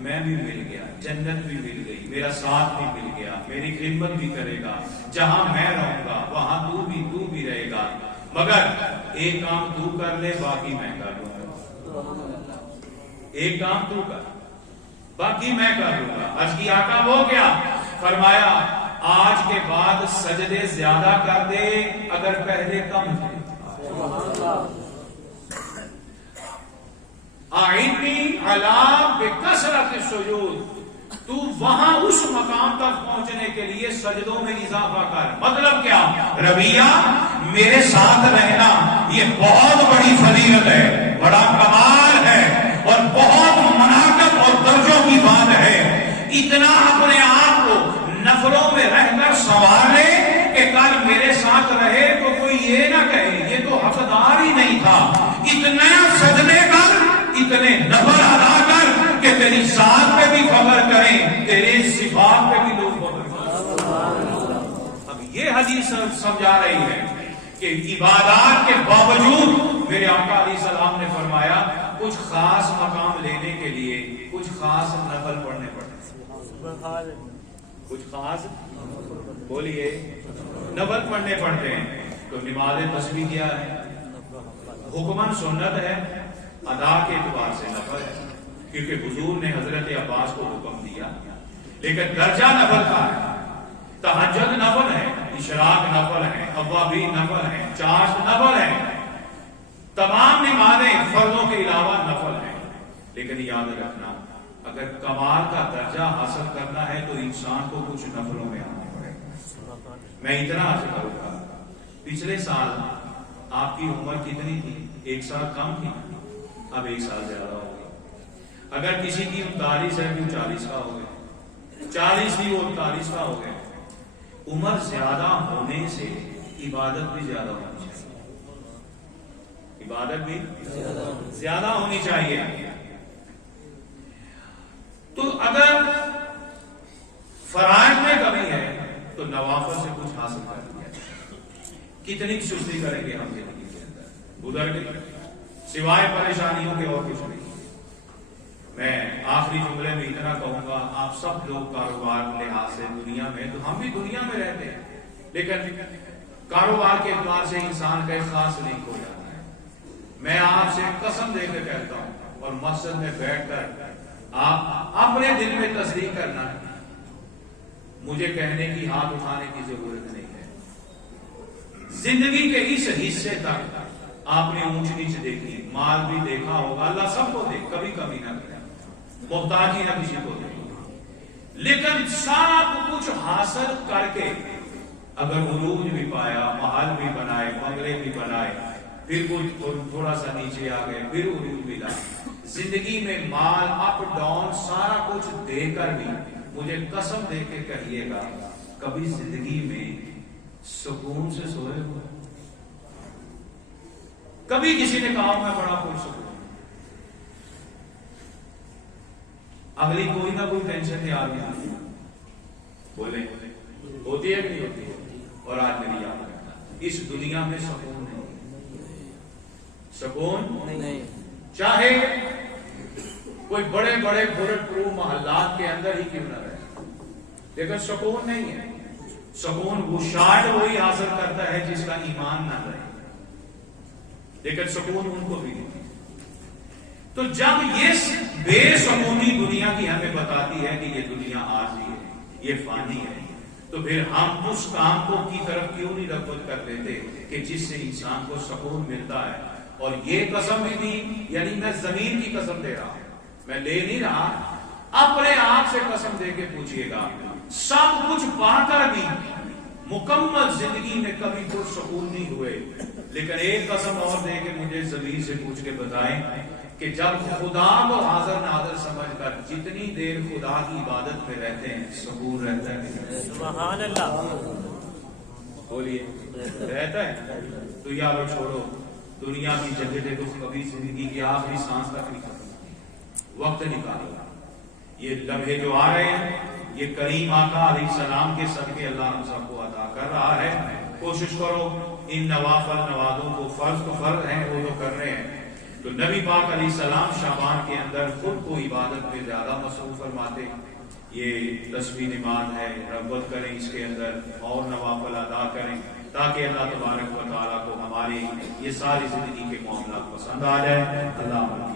میں بھی مل گیا، جنت بھی مل گئی، میرا ساتھ بھی مل گیا، میری خدمت بھی کرے گا، جہاں میں رہوں گا وہاں تو بھی رہے گا، مگر ایک کام تو کر لے باقی میں کر لوں گا، ایک کام تو کر باقی میں کر لوں گا۔ عرض کی آقا وہ کیا؟ فرمایا آج کے بعد سجدے زیادہ کر دے اگر پہلے کم تھے، اعنی علی بکثرت السجود، تو وہاں اس مقام تک پہنچنے کے لیے سجدوں میں اضافہ کر۔ مطلب کیا؟ ربیہ میرے ساتھ رہنا یہ بہت بڑی فضیلت ہے، بڑا کمال ہے اور بہت مناقب اور درجوں کی بات ہے۔ اتنا اپنے آپ کو نفلوں میں رہ کر سنوار لے کہ کل میرے ساتھ رہے تو کوئی یہ نہ کہے یہ تو حقدار ہی نہیں تھا۔ اتنا سجدے کر، اتنے نفل ادا کر کہ تیری ذات پہ بھی فخر کریں، تیرے صفات پہ بھی لوگ فخر کریں۔ اب یہ حدیث سمجھا رہی ہے کہ عبادات کے باوجود میرے آقا علیہ السلام نے فرمایا کچھ خاص مقام لینے کے لیے کچھ خاص نفل پڑھنے پڑتے ہیں، کچھ خاص بولیے نفل پڑھنے پڑتے ہیں۔ تو نماز تسبیح کیا ہے؟ حکماً سنت ہے، ادا کے اعتبار سے نفل ہے کیونکہ حضور نے حضرت عباس کو حکم دیا، لیکن درجہ نفل کا ہے۔ تہجد نفل ہے، اشراق نفل ہے، اوابین نفل ہے، چاشت نفل ہے، تمام نمازیں فرضوں کے علاوہ نفل ہیں۔ لیکن یاد رکھنا اگر کمال کا درجہ حاصل کرنا ہے تو انسان کو کچھ نفلوں میں آنا پڑے گا۔ میں اتنا عرض کروں گا، پچھلے سال آپ کی عمر کتنی تھی؟ 1 سال کم تھی، اب 1 سال زیادہ ہو گئی۔ اگر کسی کی 39 ہے وہ 40 کا ہو گئے، 40 بھی وہ 39 کا ہو گئے۔ عمر زیادہ ہونے سے عبادت بھی زیادہ ہونی چاہیے، عبادت بھی زیادہ ہونی چاہیے۔ تو اگر فرائض میں کمی ہے تو نوافل سے کچھ حاصل کر لیا۔ کتنی سستی کریں گے ہم زندگی کے اندر، ادھر کے سوائے پریشانیوں کے اور کچھ نہیں۔ میں آخری جملے میں اتنا کہوں گا، آپ سب لوگ کاروبار لحاظ سے دنیا میں، تو ہم بھی دنیا میں رہتے ہیں، لیکن کاروبار کے اعتبار سے انسان کا ایک خاص لنک ہو جاتا ہے۔ میں آپ سے قسم دے کے کہتا ہوں اور مسجد میں بیٹھ کر آپ اپنے دل میں تصدیق کرنا ہے، مجھے کہنے کی، ہاتھ اٹھانے کی ضرورت نہیں ہے۔ زندگی کے اس حصے تک آپ نے اونچ نیچ دیکھی، مال بھی دیکھا ہوگا، اللہ سب کو دے، کبھی کمی نہ کرے، محتاجی نہ کسی کو دے، لیکن سب کچھ حاصل کر کے اگر عروج بھی پایا، محل بھی بنائے، بنگلے بھی بنائے، پھر تھوڑا سا نیچے آ گئے، پھر عروج ملا، زندگی میں مال اپ ڈاؤن سارا کچھ دے کر بھی مجھے قسم دے کے کہیے گا کبھی زندگی میں سکون سے سوئے ہوئے؟ کبھی کسی نے کہا میں بڑا خوش ہوں؟ اگلی کوئی نہ کوئی ٹینشن ہے آگے، بولے ہوتی ہے کہ نہیں ہوتی؟ اور آج میری یاد رکھنا، اس دنیا میں سکون نہیں، سکون نہیں، چاہے کوئی بڑے بڑے بلٹ پروف محلات کے اندر ہی کیوں نہ رہے، لیکن سکون نہیں ہے۔ سکون وہ شاید وہی حاصل کرتا ہے جس کا ایمان نہ رہے، لیکن سکون ان کو بھی نہیں۔ تو جب یہ بے سکونی دنیا کی ہمیں بتاتی ہے کہ یہ دنیا عارضی ہے، یہ فانی ہے، تو پھر ہم اس کام کو کی طرف کیوں نہیں رغبت کر دیتے کہ جس سے انسان کو سکون ملتا ہے۔ اور یہ قسم بھی دی، یعنی میں زمین کی قسم دے رہا ہوں، میں لے نہیں رہا، اپنے آپ سے قسم دے کے پوچھئے گا، سب کچھ پا کر بھی مکمل زندگی میں کبھی کوئی سکون نہیں ہوئے، لیکن ایک قسم اور دے کے مجھے زمین سے پوچھ کے بتائیں کہ جب خدا کو حاضر ناظر سمجھ کر جتنی دیر خدا کی عبادت میں رہتے ہیں سکون رہتا ہے؟ سبحان اللہ، بولیے رہتا ہے؟ تو یارو چھوڑو دنیا کی جگہ کو، کبھی زندگی کی آخری سانس تک نہیں ختم، وقت نکالو۔ یہ لمحے جو آ رہے ہیں یہ کریم آقا علیہ السلام کے صدقے اللہ ہم سب کو عطا کر رہا ہے۔ کوشش کرو ان نوافل نوازوں کو، فرض تو فرض ہیں وہ تو کر رہے ہیں، تو نبی پاک علیہ السلام شعبان کے اندر خود کو عبادت میں زیادہ مصروف فرماتے. یہ تسبیح نماز ہے، رغبت کریں اس کے اندر اور نوافل ادا کریں تاکہ اللہ تبارک و تعالیٰ کو ہماری یہ ساری زندگی کے معاملات پسند آ جائے. اللہ